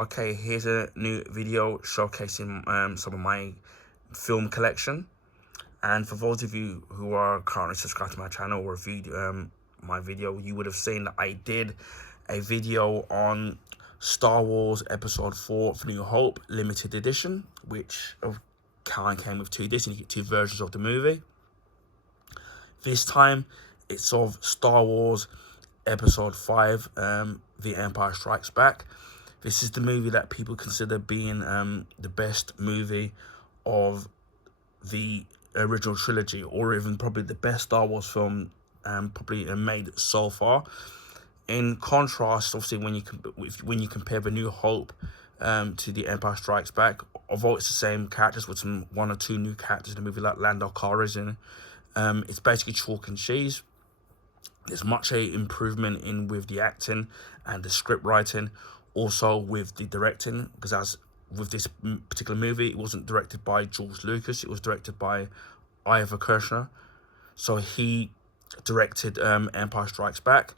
Okay, here's a new video showcasing some of my film collection. And for those of you who are currently subscribed to my channel or viewed my video, you would have seen that I did a video on Star Wars Episode 4 for New Hope limited edition, which kind of came with two discs, and you get two versions of the movie. This time it's of Star Wars Episode 5, The Empire Strikes Back. This is the movie that people consider being the best movie of the original trilogy, or even probably the best Star Wars film probably made so far. In contrast, obviously, when you compare The New Hope to The Empire Strikes Back, although it's the same characters with some one or two new characters in the movie, like Lando Calrissian, it's basically chalk and cheese. There's much a improvement in with the acting and the script writing, also with the directing, because as with this particular movie, it wasn't directed by George Lucas, it was directed by Ivor Kershner. So he directed Empire Strikes Back,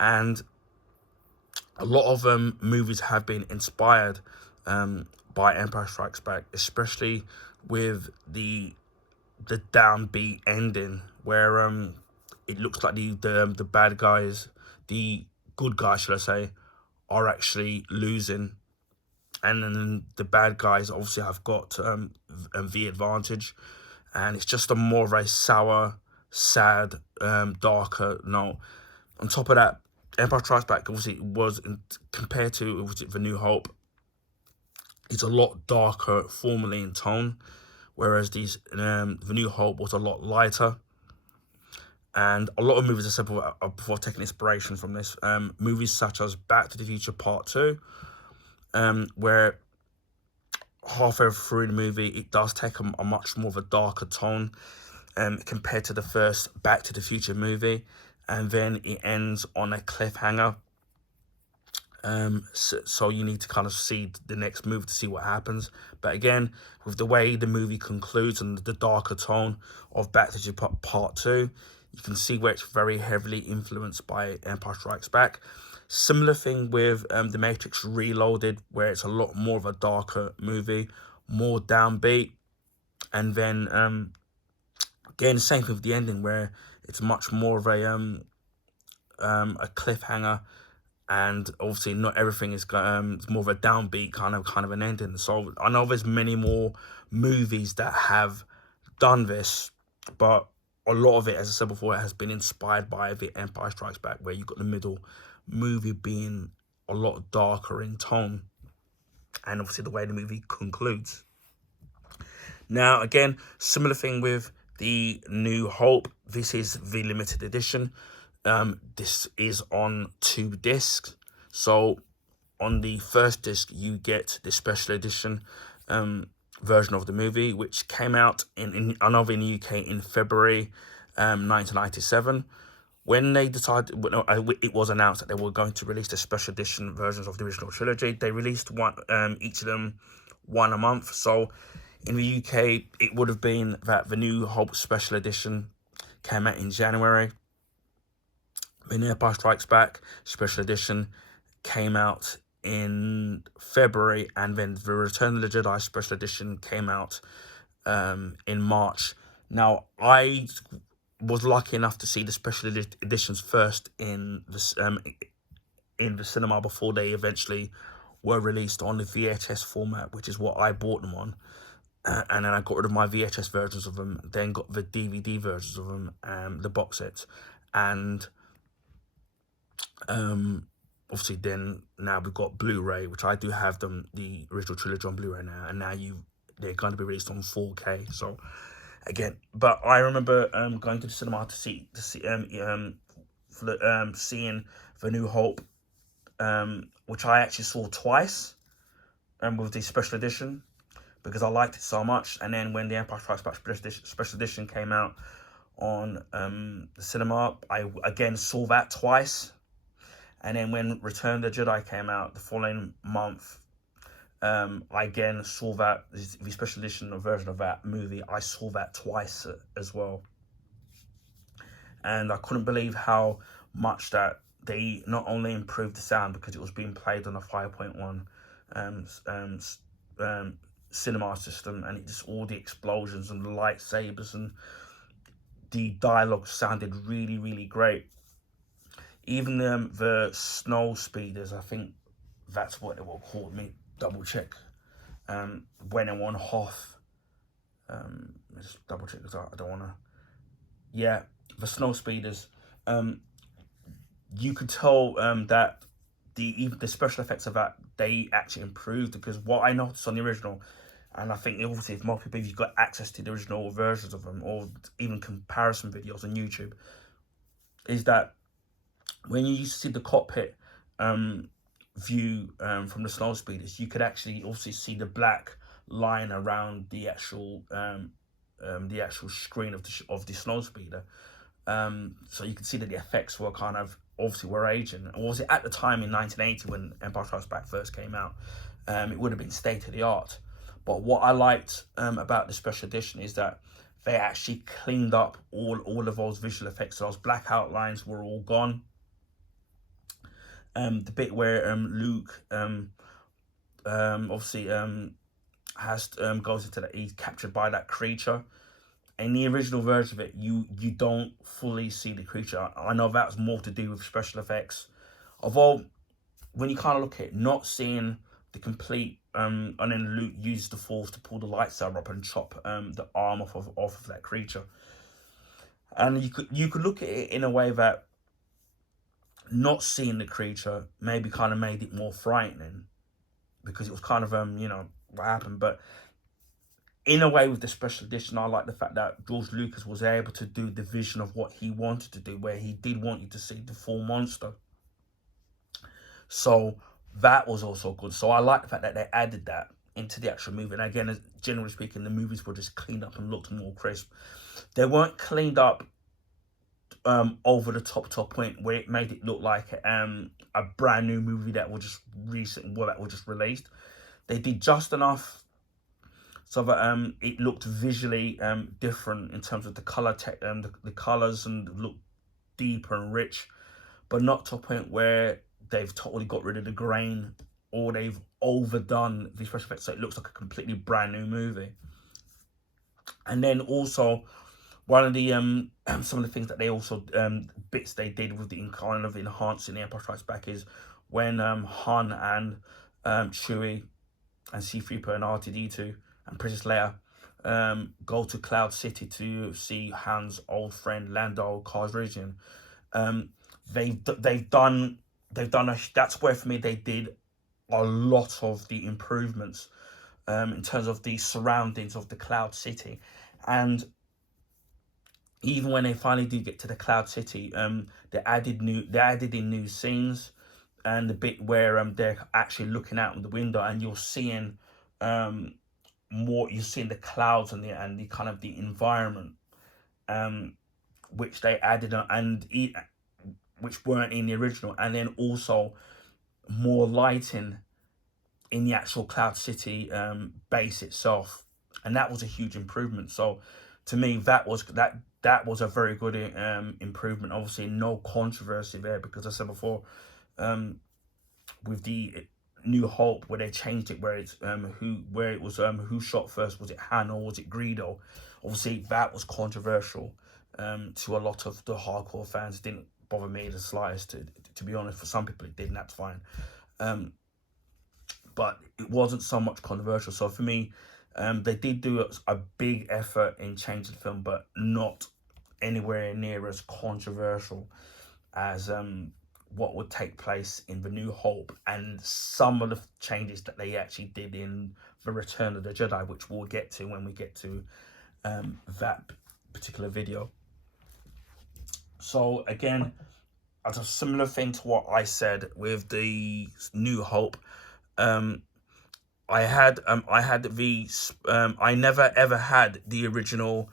and a lot of movies have been inspired by Empire Strikes Back, especially with the downbeat ending, where it looks like the bad guys, the good guys, should I say, are actually losing, and then the bad guys obviously have got the advantage, and it's just a more of a sour, sad, darker note. On top of that, Empire Strikes Back obviously was, compared to The New Hope, it's a lot darker formally in tone, whereas The New Hope was a lot lighter. And a lot of movies, I said before, taking inspiration from this. Movies such as Back to the Future Part 2, where halfway through the movie, it does take a much more of a darker tone compared to the first Back to the Future movie. And then it ends on a cliffhanger. So you need to kind of see the next movie to see what happens. But again, with the way the movie concludes and the darker tone of Back to the Future Part 2, you can see where it's very heavily influenced by Empire Strikes Back. Similar thing with The Matrix Reloaded, where it's a lot more of a darker movie, more downbeat. And then, again, same thing with the ending, where it's much more of a cliffhanger. And obviously not everything is it's more of a downbeat kind of an ending. So I know there's many more movies that have done this, but a lot of it, as I said before, has been inspired by The Empire Strikes Back, where you've got the middle movie being a lot darker in tone, and obviously the way the movie concludes. Now, again, similar thing with The New Hope. This is the limited edition. This is on 2 discs. So on the first disc, you get the special edition version of the movie, which came out in the UK in February 1997. When they decided, it was announced that they were going to release the special edition versions of the original trilogy. They released one, each of them, one a month. So in the UK, it would have been that the New Hope special edition came out in January. The Empire Strikes Back special edition came out in February, and then the Return of the Jedi special edition came out in March. Now, I was lucky enough to see the special editions first in the cinema before they eventually were released on the VHS format, which is what I bought them on. And then I got rid of my VHS versions of them, then got the DVD versions of them, the box sets, and obviously then now we've got Blu-ray, which I do have them, the original trilogy on Blu-ray now, and now they're going to be released on 4K. So again, but I remember going to the cinema to see seeing The New Hope, which I actually saw twice with the special edition, because I liked it so much. And then when the Empire Strikes Back special edition came out on the cinema, I again saw that twice. And then when Return of the Jedi came out the following month, I again saw that, the special edition version of that movie, I saw that twice as well. And I couldn't believe how much that they not only improved the sound, because it was being played on a 5.1 cinema system, and it just all the explosions and the lightsabers and the dialogue sounded really, really great. Even the snow speeders, I think that's what they were called. Me double check. When I'm on Hoth, just double check because I don't wanna. Yeah, the snow speeders. You could tell that even the special effects of that, they actually improved, because what I noticed on the original, and I think obviously if most people, if you've got access to the original versions of them or even comparison videos on YouTube, is that when you used to see the cockpit view from the snow speeders, you could actually also see the black line around the actual screen of the snow speeder. So you can see that the effects were kind of obviously were aging. Or was it at the time in 1980 when Empire Strikes Back first came out? It would have been state of the art. But what I liked about the special edition is that they actually cleaned up all of those visual effects. So those black outlines were all gone. The bit where Luke obviously has goes into that, he's captured by that creature. In the original version of it, you don't fully see the creature. I know that's more to do with special effects. Although, when you kind of look at it, not seeing the complete, and then Luke uses the Force to pull the lightsaber up and chop the arm off of that creature. And you could look at it in a way that not seeing the creature maybe kind of made it more frightening, because it was kind of what happened. But in a way, with the special edition, I like the fact that George Lucas was able to do the vision of what he wanted to do, where he did want you to see the full monster. So that was also good. So I like the fact that they added that into the actual movie. And again, generally speaking, the movies were just cleaned up and looked more crisp. They weren't cleaned up over the top point where it made it look like a brand new movie that was just released. They did just enough so that it looked visually different in terms of the color, the colors, and looked deeper and rich, but not to a point where they've totally got rid of the grain or they've overdone the special effects so it looks like a completely brand new movie. And then also, one of the some of the things that they also bits they did with the kind of enhancing the Empire Strikes Back is when Han and Chewie and C-3PO and R2-D2 and Princess Leia go to Cloud City to see Han's old friend Lando Calrissian. They've done that's where for me they did a lot of the improvements in terms of the surroundings of the Cloud City. And even when they finally do get to the Cloud City, they added in new scenes, and the bit where they're actually looking out the window and you're seeing you're seeing the clouds and the kind of the environment, which they added which weren't in the original, and then also more lighting in the actual Cloud City base itself, and that was a huge improvement. So to me, that was a very good improvement. Obviously, no controversy there, because I said before, with the New Hope, where they changed it, where it's who shot first, was it Han or was it Greedo? Obviously, that was controversial to a lot of the hardcore fans. It didn't bother me the slightest, to be honest. For some people it did, and that's fine. But it wasn't so much controversial. So for me, they did do a big effort in changing the film, but not anywhere near as controversial as what would take place in The New Hope, and some of the changes that they actually did in The Return of the Jedi, which we'll get to when we get to that particular video. So again, as a similar thing to what I said with The New Hope, I never ever had the original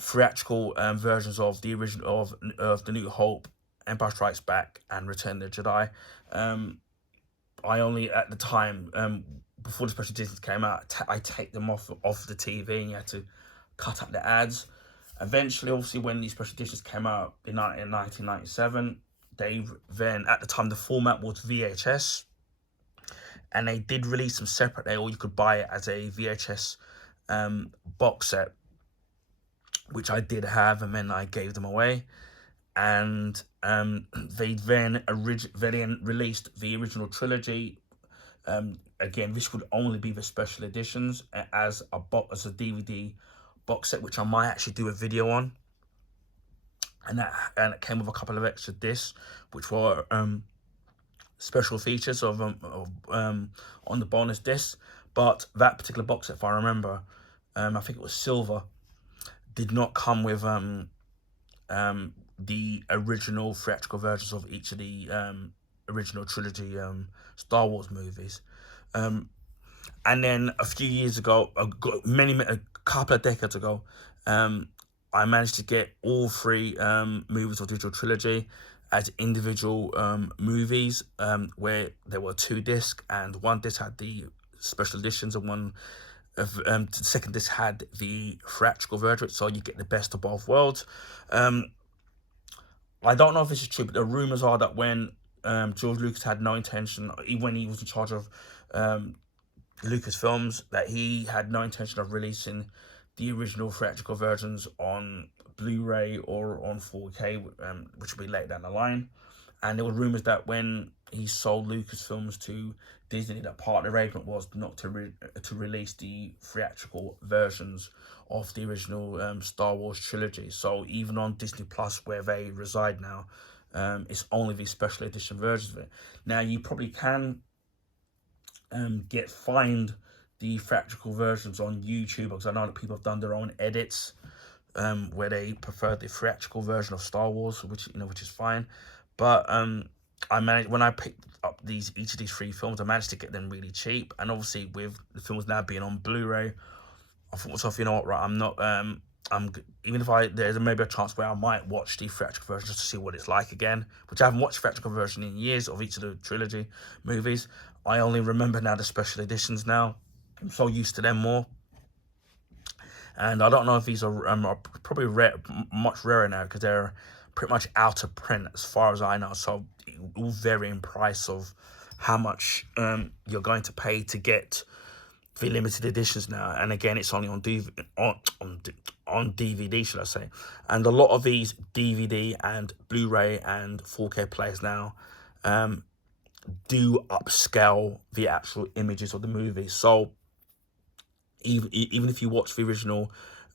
theatrical versions of the original of The New Hope, Empire Strikes Back, and Return of the Jedi. I only, at the time, before the special editions came out, I take them off the TV, and you had to cut out the ads. Eventually, obviously, when these special editions came out in 1997, at the time the format was VHS, and they did release them separately, or you could buy it as a VHS box set, which I did have, and then I gave them away. And they then released the original trilogy. Again, this would only be the special editions as a DVD box set, which I might actually do a video on. And it came with a couple of extra discs, which were special features on the bonus disc. But that particular box set, if I remember, I think it was silver, did not come with the original theatrical versions of each of the original trilogy Star Wars movies. And then a few years ago, a couple of decades ago, I managed to get all three movies of the original trilogy as individual movies, where there were 2 discs, and one disc had the special editions, and one of the second disc had the theatrical version, so you get the best of both worlds. I don't know if this is true, but the rumors are that when George Lucas had no intention, when he was in charge of Lucasfilms, that he had no intention of releasing the original theatrical versions on Blu-ray or on 4K, which will be later down the line. And there were rumors that when he sold Lucasfilms to Disney, that part of the arrangement was not to release the theatrical versions of the original Star Wars trilogy. So even on Disney Plus, where they reside now, it's only the special edition versions of it. Now, you probably can find the theatrical versions on YouTube, because I know that people have done their own edits where they prefer the theatrical version of Star Wars, which is fine. But I managed, when I picked up each of these 3 films, I managed to get them really cheap. And obviously, with the films now being on Blu-ray, I thought to myself, you know what, right, I'm not even if there's maybe a chance where I might watch the theatrical version just to see what it's like again, which I haven't watched the theatrical version in years of each of the trilogy movies. I only remember now the special editions now. I'm so used to them more. And I don't know if these are probably much rarer now, because they're pretty much out of print as far as I know. So it will vary in price of how much you're going to pay to get the limited editions now. And again, it's only on DVD, should I say. And a lot of these DVD and Blu-ray and 4K players now do upscale the actual images of the movie. So even if you watch the original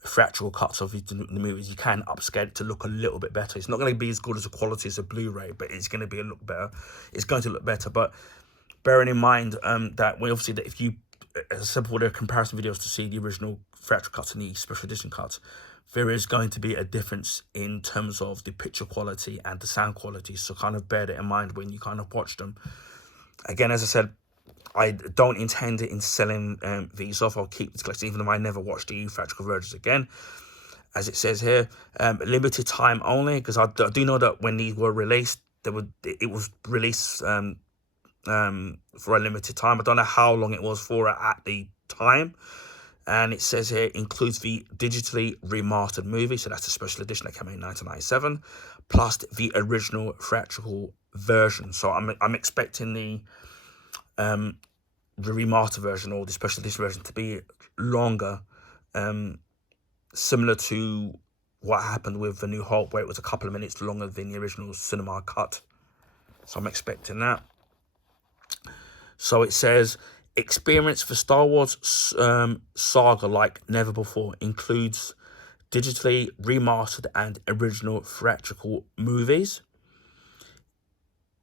theatrical cuts of the movies, you can upscale it to look a little bit better. It's not going to be as good as the quality as a Blu-ray, but it's going to be a look better. It's going to look better. But bearing in mind that obviously that if you simple the comparison videos to see the original theatrical cuts and the special edition cuts, there is going to be a difference in terms of the picture quality and the sound quality. So kind of bear that in mind when you kind of watch them. Again, as I said, I don't intend in selling these off. I'll keep this collection, even though I never watch the theatrical versions again. As it says here, limited time only, because I do know that when these were released, it was released for a limited time. I don't know how long it was for at the time. And it says here, includes the digitally remastered movie, so that's a special edition that came out in 1997, plus the original theatrical version. So I'm expecting the remastered version or the special edition version to be longer, similar to what happened with The New Hope, where it was a couple of minutes longer than the original cinema cut. So I'm expecting that. So it says, experience the Star Wars saga like never before, includes digitally remastered and original theatrical movies.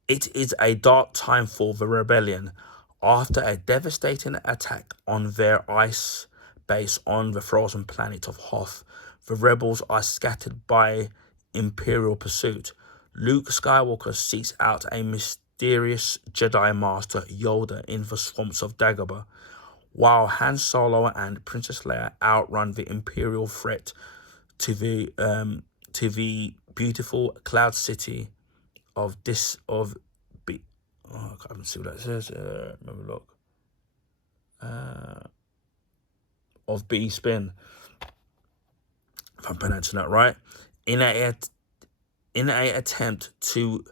It is a dark time for the rebellion. After a devastating attack on their ice base on the frozen planet of Hoth, the rebels are scattered by Imperial pursuit. Luke Skywalker seeks out a mysterious Jedi Master Yoda in the swamps of Dagobah, while Han Solo and Princess Leia outrun the Imperial threat to the beautiful Cloud City of I can't see what that says. Let me look. Of Bespin, if I'm pronouncing that right, in a attempt to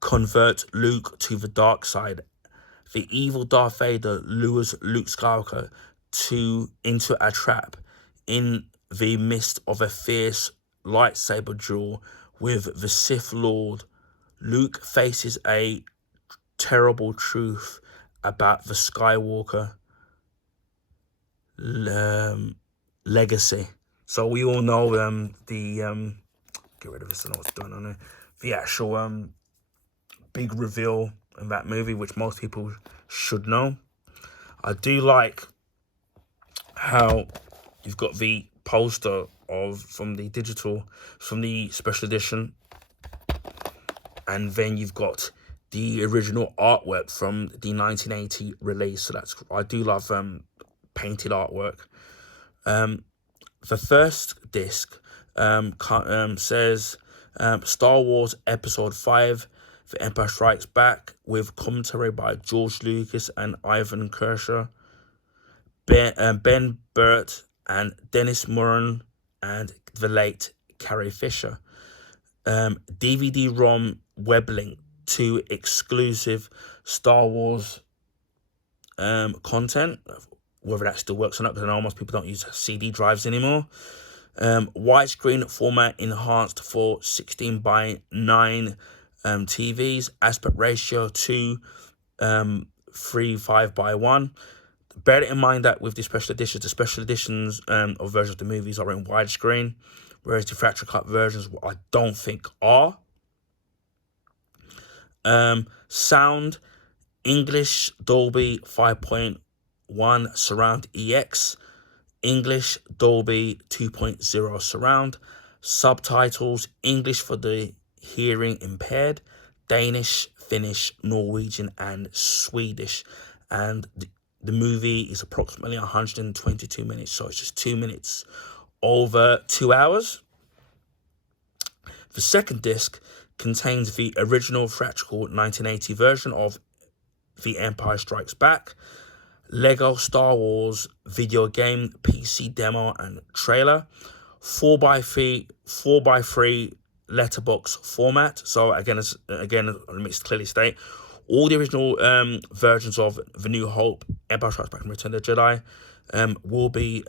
convert Luke to the dark side. The evil Darth Vader lures Luke Skywalker into a trap in the midst of a fierce lightsaber duel with the Sith Lord. Luke faces a terrible truth about the Skywalker legacy. So we all know get rid of this, I know what's going on there. The actual big reveal in that movie, which most people should know. I do like how you've got the poster from the special edition, and then you've got the original artwork from the 1980 release. So I do love painted artwork. The first disc says Star Wars Episode 5, The Empire Strikes Back, with commentary by George Lucas and Ivan Kershaw, Ben Burt and Dennis Muren, and the late Carrie Fisher. DVD-ROM web link to exclusive Star Wars content, whether that still works or not, because I know most people don't use CD drives anymore. Widescreen format enhanced for 16:9 TVs, aspect ratio 2:3.5:1. Bear in mind that with the special editions of versions of the movies are in widescreen, whereas the fracture cut versions I don't think are. Sound, English Dolby 5.1 Surround EX, English Dolby 2.0 Surround, subtitles, English for the hearing impaired, Danish, Finnish, Norwegian, and Swedish. And the movie is approximately 122 minutes, so it's just 2 minutes over 2 hours. The second disc contains the original theatrical 1980 version of The Empire Strikes Back, Lego Star Wars video game PC demo and trailer, 4:3 letterbox format. So again, let me clearly state, all the original versions of The New Hope, Empire Strikes Back, and Return of the Jedi will be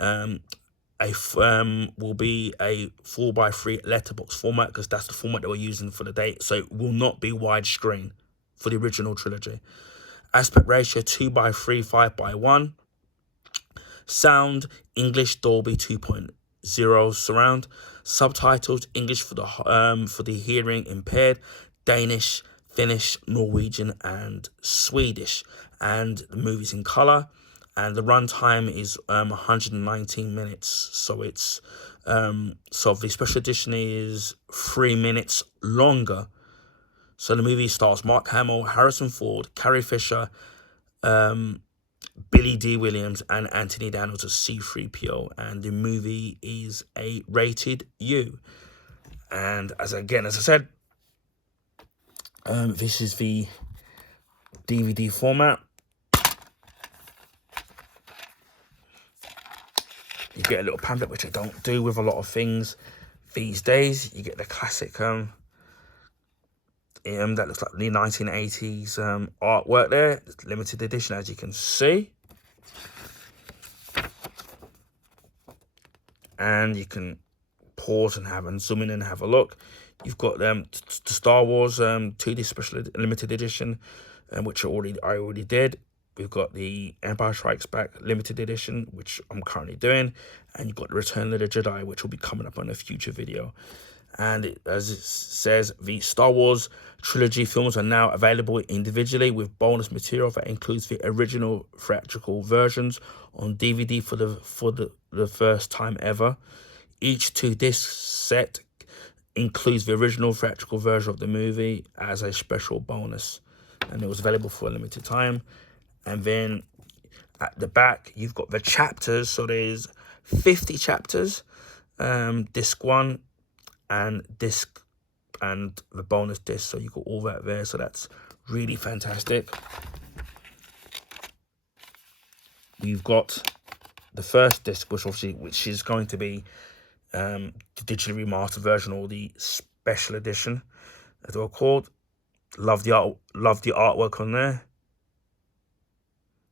a 4:3 letterbox format, because that's the format that we're using for the date. So it will not be widescreen for the original trilogy. Aspect ratio 2:3.5:1. Sound, English Dolby 2.0 surround. Subtitles, English for the hearing impaired, Danish, Finnish, Norwegian, and Swedish. And the movie's in color, and the runtime is 119 minutes. So it's so the special edition is 3 minutes longer. So the movie stars Mark Hamill, Harrison Ford, Carrie Fisher, Billy D. Williams, and Anthony Daniels as C-3PO. And the movie is a rated U. And as I said, this is the DVD format. You get a little pamphlet, which I don't do with a lot of things these days. You get the classic that looks like the 1980s artwork there. It's limited edition, as you can see. And you can pause and zoom in and have a look. You've got the Star Wars 2D special limited edition, which I already did. We've got the Empire Strikes Back limited edition, which I'm currently doing, and you've got the Return of the Jedi, which will be coming up on a future video. And as it says, the Star Wars trilogy films are now available individually with bonus material that includes the original theatrical versions on DVD for the first time ever. Each 2-disc set includes the original theatrical version of the movie as a special bonus, and it was available for a limited time. And then at the back, you've got the chapters. So there's 50 chapters, disc 1 and disc and the bonus disc. So you got all that there. So that's really fantastic. You've got the first disc, which is going to be the digitally remastered version, or the special edition, as they're called. Love the artwork on there.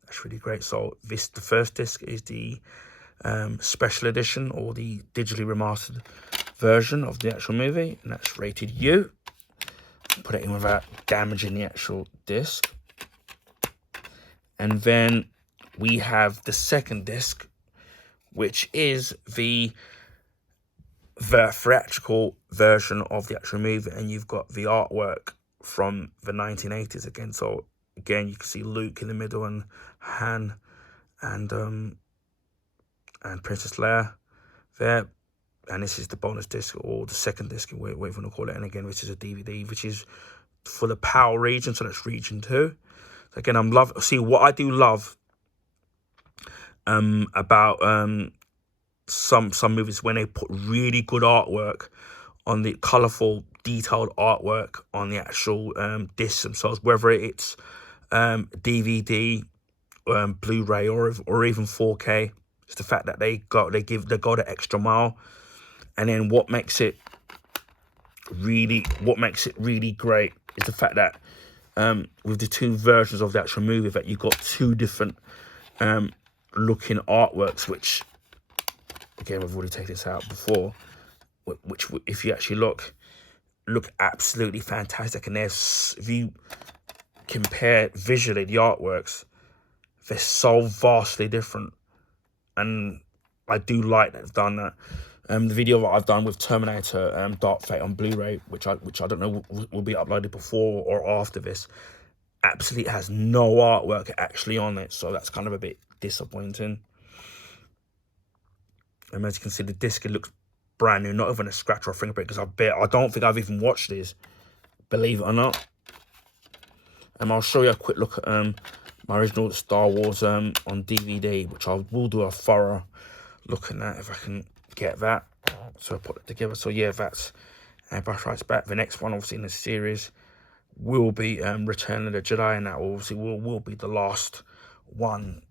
That's really great. So the first disc is the special edition, or the digitally remastered version of the actual movie, and that's rated U. Put it in without damaging the actual disc. And then we have the second disc, which is the theatrical version of the actual movie, and you've got the artwork from the 1980s again. So again, you can see Luke in the middle, and Han and Princess Leia there. And this is the bonus disc, or the second disc, whatever you want to call it. And again, this is a DVD, which is for the PAL region, so that's region 2. So again, see what I do love about some movies, when they put really good artwork on the colourful, detailed artwork on the actual discs themselves, whether it's DVD, Blu-ray, or even 4K. It's the fact that they go the extra mile. And then what makes it really great is the fact that with the two versions of the actual movie, that you've got two different looking artworks, which again, we've already taken this out before, which if you actually look absolutely fantastic. And if you compare visually the artworks, they're so vastly different, and I do like that they've done that. The video that I've done with Terminator Dark Fate on Blu-ray, which I don't know will be uploaded before or after this, absolutely has no artwork actually on it, so that's kind of a bit disappointing. And as you can see, the disc, it looks brand new, not even a scratch or a fingerprint, because I don't think I've even watched this, believe it or not. I'll show you a quick look at my original Star Wars on DVD, which I will do a thorough look at that if I can get that. So I put it together. So yeah, that's Empire Strikes Back. The next one, obviously, in the series will be Return of the Jedi, and that obviously will be the last one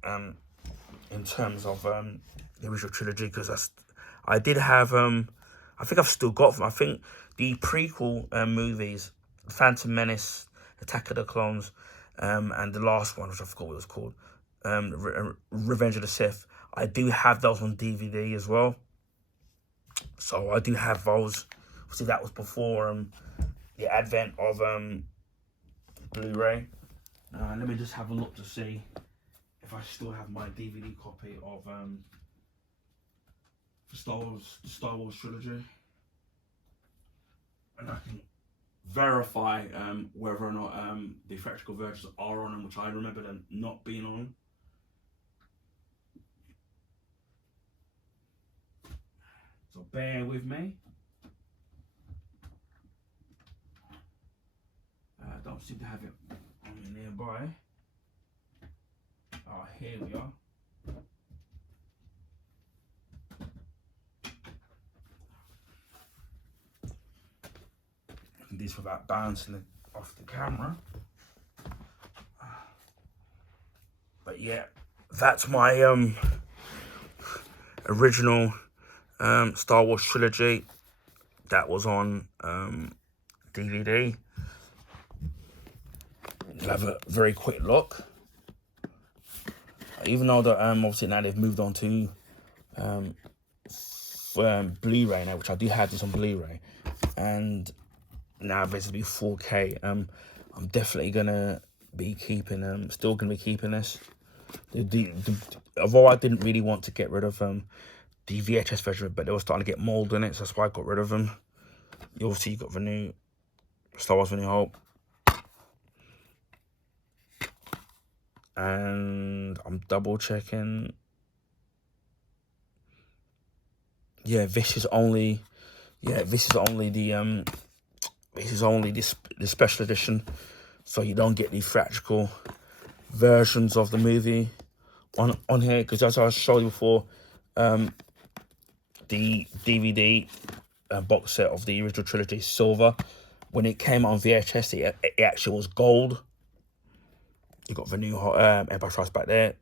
in terms of the original trilogy, because I did have I think I've still got them. I think the prequel movies, Phantom Menace, Attack of the Clones, and the last one, which I forgot what it was called, Revenge of the Sith, I do have those on DVD as well. So I do have those. See, that was before the advent of Blu-ray. Let me just have a look to see if I still have my DVD copy of the Star Wars trilogy, and I can verify whether or not the theatrical versions are on them, which I remember them not being on. So bear with me. I don't seem to have it on me nearby. Oh, here we are. I can do this without bouncing it off the camera. But yeah, that's my original Star Wars trilogy that was on DVD. We'll have a very quick look. Even though that obviously now they've moved on to Blu-ray now, which I do have this on Blu-ray, and now basically 4K. I'm definitely gonna be keeping still gonna be keeping this. Although I didn't really want to get rid of the VHS version, but they were starting to get mold in it, so that's why I got rid of them. You also see you got the new Star Wars: A New Hope, and I'm double checking. Yeah, this is only the special edition, so you don't get the theatrical versions of the movie on here, because as I showed you before, the DVD box set of the original trilogy is silver. When it came on VHS, it actually was gold. You got the new Empire Strikes Back there.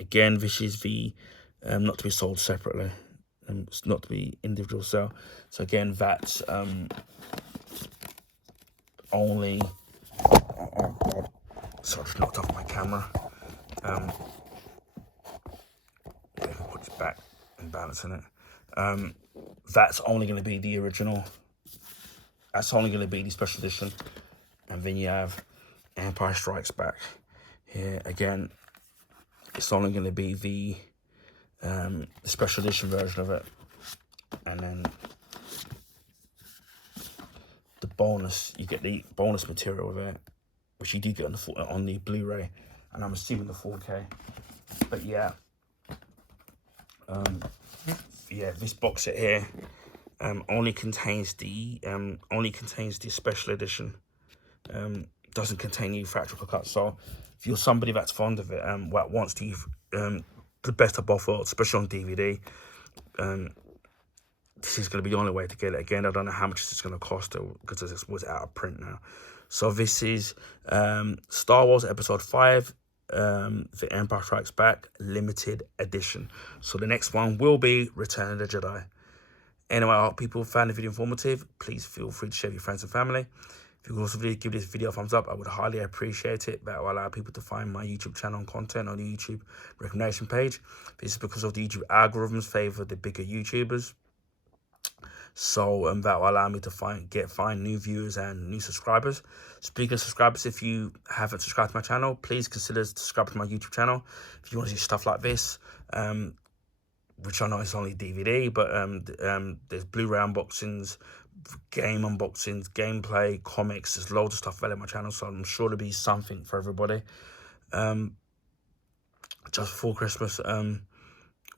Again, this is the not to be sold separately. It's not to be individual sale. So again, that's only Sorry, I knocked off my camera. Put it back and balancing it. That's only going to be the original. That's only going to be the special edition. And then you have Empire Strikes Back. Here again, it's only going to be the special edition version of it. And then the bonus, you get the bonus material with it, which you do get on the Blu-ray, and I'm assuming the 4K. But yeah, this box set here only contains the special edition. Doesn't contain the theatrical cut. So if you're somebody that's fond of it, wants the best of both worlds, especially on DVD, this is going to be the only way to get it. Again, I don't know how much it's going to cost because it was out of print now. So this is Star Wars Episode 5, The Empire Strikes Back Limited Edition. So the next one will be Return of the Jedi. Anyway, I hope people found the video informative. Please feel free to share with your friends and family. If you could also give this video a thumbs up, I would highly appreciate it. That will allow people to find my YouTube channel and content on the YouTube recommendation page. This is because of the YouTube algorithms favor the bigger YouTubers. So that will allow me to find new viewers and new subscribers. Speaking of subscribers, if you haven't subscribed to my channel, please consider subscribing to my YouTube channel. If you want to see stuff like this, which I know is only DVD, but there's Blu-ray unboxings, game unboxings, gameplay, comics. There's loads of stuff available on my channel, so I'm sure there'll be something for everybody. Just before Christmas,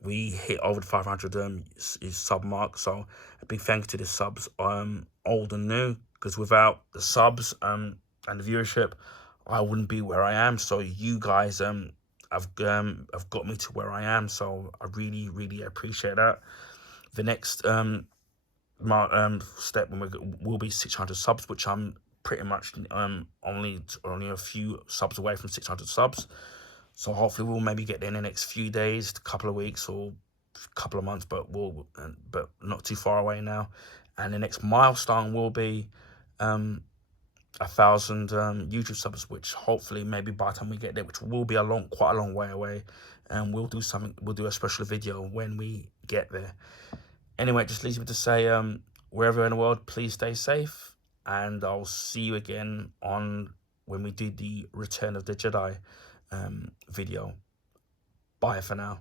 we hit over the 500 sub mark, so a big thank you to the subs, old and new, because without the subs and the viewership, I wouldn't be where I am. So you guys have got me to where I am, so I really appreciate that. The next step will be 600 subs, which I'm pretty much only a few subs away from 600 subs. So hopefully we'll maybe get there in the next few days, couple of weeks or couple of months, but not too far away now. And the next milestone will be 1,000 YouTube subs, which hopefully maybe by the time we get there, which will be quite a long way away, and we'll do a special video when we get there. Anyway, it just leaves me to say, wherever you're in the world, please stay safe, and I'll see you again when we do the Return of the Jedi video. Bye for now.